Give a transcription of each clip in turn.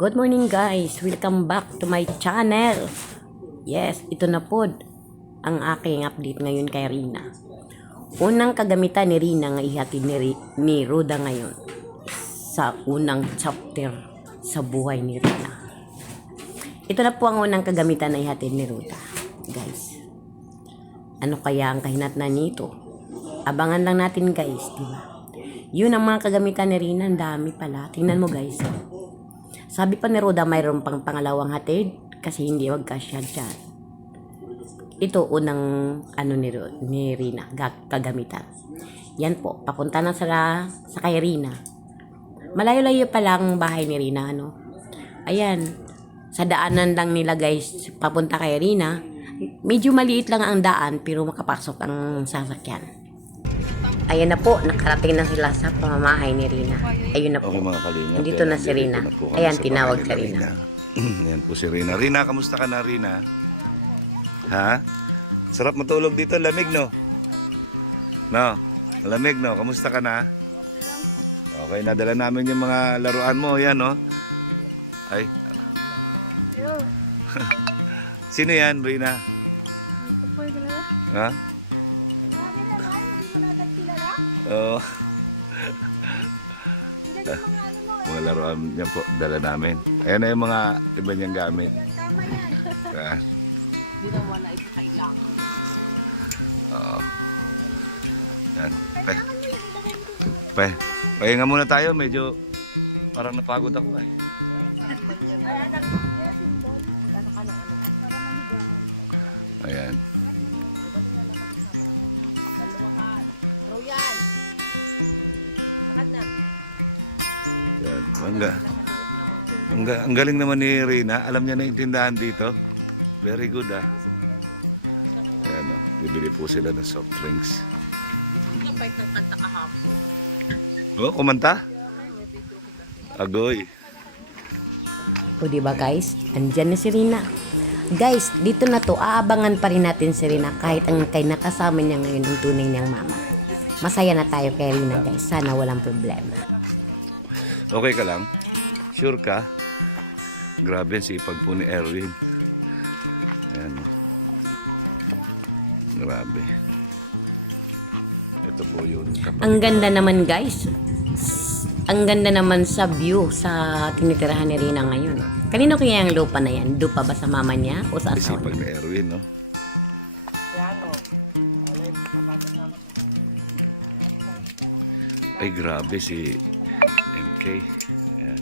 Good morning guys! Welcome back to my channel! Yes, ito na po ang aking update ngayon kay Rina. Unang kagamitan ni Rina nga ihatid ni, ni Ruda ngayon sa unang chapter sa buhay ni Rina. Ito na po ang unang kagamitan na ihatid ni Ruda. Guys, ano kaya ang kahinatnan nito? Abangan lang natin guys, di ba? Yun ang mga kagamitan ni Rina, ang dami pala. Tingnan mo guys. oh. Sabi pa ni Roda mayroon pang pangalawang hatid kasi hindi wag kasya dyan. Ito unang ano ni, ni Rina, ga- kagamitan. Yan po, papunta na sa, sa kay Rina. Malayo-layo pa lang ang bahay ni Rina, ano. Ayan, sa daanan lang nila guys, papunta kay Rina. Medyo maliit lang ang daan pero makapasok ang sasakyan. Ayan na po, nakarating na sila sa pamamahay ni Rina. Ayun na po. Okay mga kalinga. Nandito na si Rina. Ayan, tinawag si Rina. Ayan po si Rina. Rina, kamusta ka na Rina? Ha? Sarap matulog dito, lamig no? No? Lamig no? Kamusta ka na? Okay, nadala namin yung mga laruan mo. Yan no? Ay. Sino yan, Rina? Ha? Oo. mga laruan niya po, dala namin. Ayan na yung mga iba niyang gamit. Ayan. Hindi na wala ito kailangan. Oo. Yan. Pe. Pe. Pahinga muna tayo. Medyo parang napagod ako eh. Ayan. Yan. Ang, ga- ang, ang galing naman ni Rina. Alam niya na yung tindahan dito. Very good ah. Ayan o. Bibili po sila ng soft drinks. Ang bait ng kanta kahapon. Oh, kumanta? Agoy. O di ba guys? Andyan na si Rina. Guys, dito na to, aabangan pa rin natin si Rina kahit ang kay nakasama niya ngayon ng tunay niyang mama. Masaya na tayo kay Rina guys. Sana walang problema. Okay ka lang? Sure ka? Grabe ang sipag po ni Erwin. Ayan. Grabe. Ito po yun. Kapag Ang ganda naman guys. Ang ganda naman sa view sa tinitirahan ni Rina ngayon. Kanino kaya ang lupa na yan? Lupa ba sa mama niya o sa asawa sipag niya? ni Erwin, no? Ay, grabe si MK. Ayan.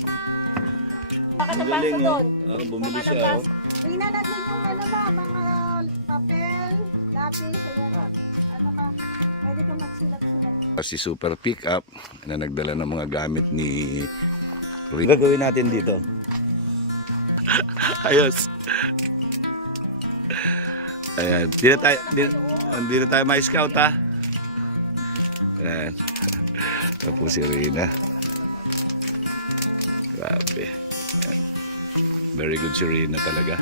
Ang galing, oh. Ah, bumili siya, oh. Rina, nandun yung ano ba, mga papel, lapis, ayan. Ano ka, pwede ka magsulat-sulat. Si Super Pickup na nagdala ng mga gamit ni Rick. Gagawin natin dito. Ayos. Ayan. Di na tayo, di, di na tayo may scout ha. Ayan. Tapos si Rina. Grabe. Ayan. Very good si Rina talaga.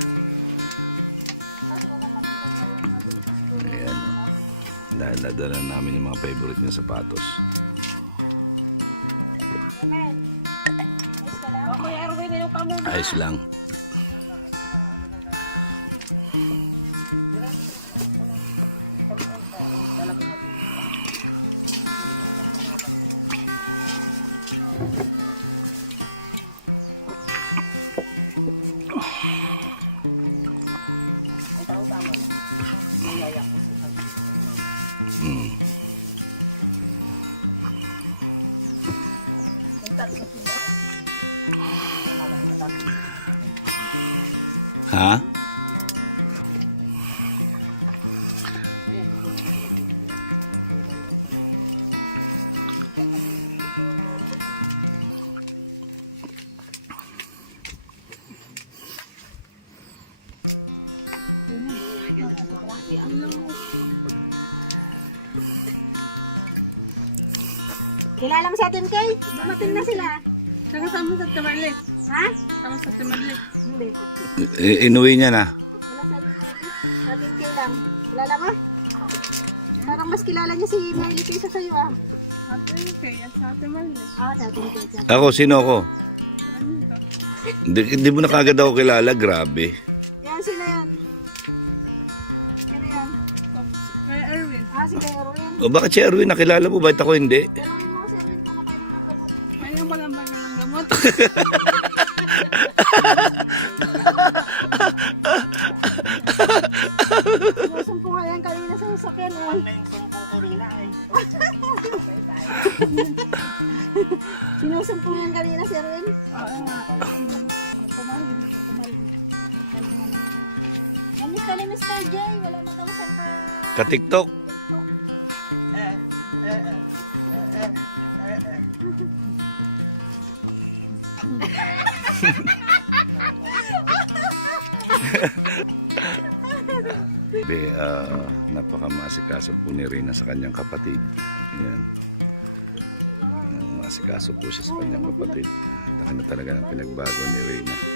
Ayan. Dahil nadala namin yung mga favorite niya sapatos. Amen. Ayos lang? Hmm. Ha? Kilala mo si Atin Kay? Dumating na sila. Saka sama sa Timarlit. Ha? Sama sa Timarlit. Hindi. I- inuwi niya na. Wala sa Atin Kay lang. Kilala mo? Parang mas kilala niya si Miley kaysa sa'yo ah. Ate kay at sa Timarlit. Ah, sa Atin Kay. Ako, sino ako? Ano ba? Hindi, hindi mo na kagad ako kilala, grabe. O bakit si Erwin, nakilala mo, bakit ako hindi? Tanungin mo si Erwin kung nakainom ng gamot. Pa lang ba ng gamot? Sinusumpo nga yan kanina sa sasakyan. Eh. Sinusumpo nga yan kanina si Erwin. Kamusta ni Mr. J? Wala na daw siyang ka... Ka-tiktok. Be, uh, napakamasikaso po ni Rina sa kanyang kapatid. Yan. Masikaso po siya sa kanyang kapatid. Laki na talaga ng pinagbago ni Rina.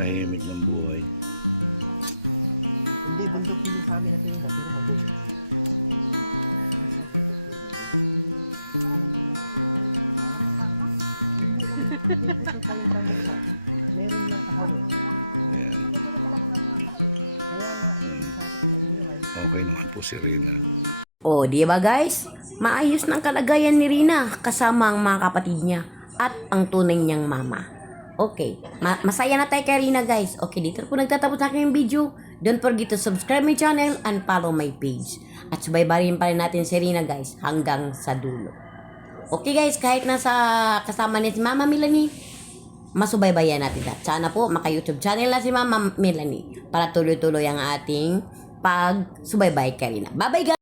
Tahimik ng buhay. Hindi, bundok yung sa amin at yun, pero madumi. Hindi, dito sa damok na. Meron na kahawin. Yan. Kaya nga, Okay naman po si Rina. O, di ba guys? Maayos ng kalagayan ni Rina kasama ang mga kapatid niya at ang tunay niyang mama. Okay, ma- masaya na tayo kay Rina guys. Okay, dito po nagtatapos na aking video. Don't forget to subscribe my channel and follow my page. At subaybayin pa rin natin si Rina guys hanggang sa dulo. Okay guys, kahit nasa kasama ni si Mama Melanie, masubaybayan natin lahat. Sana po maka-YouTube channel na si Mama Melanie para tuloy-tuloy ang ating pag-subaybay kay Rina. Bye-bye guys!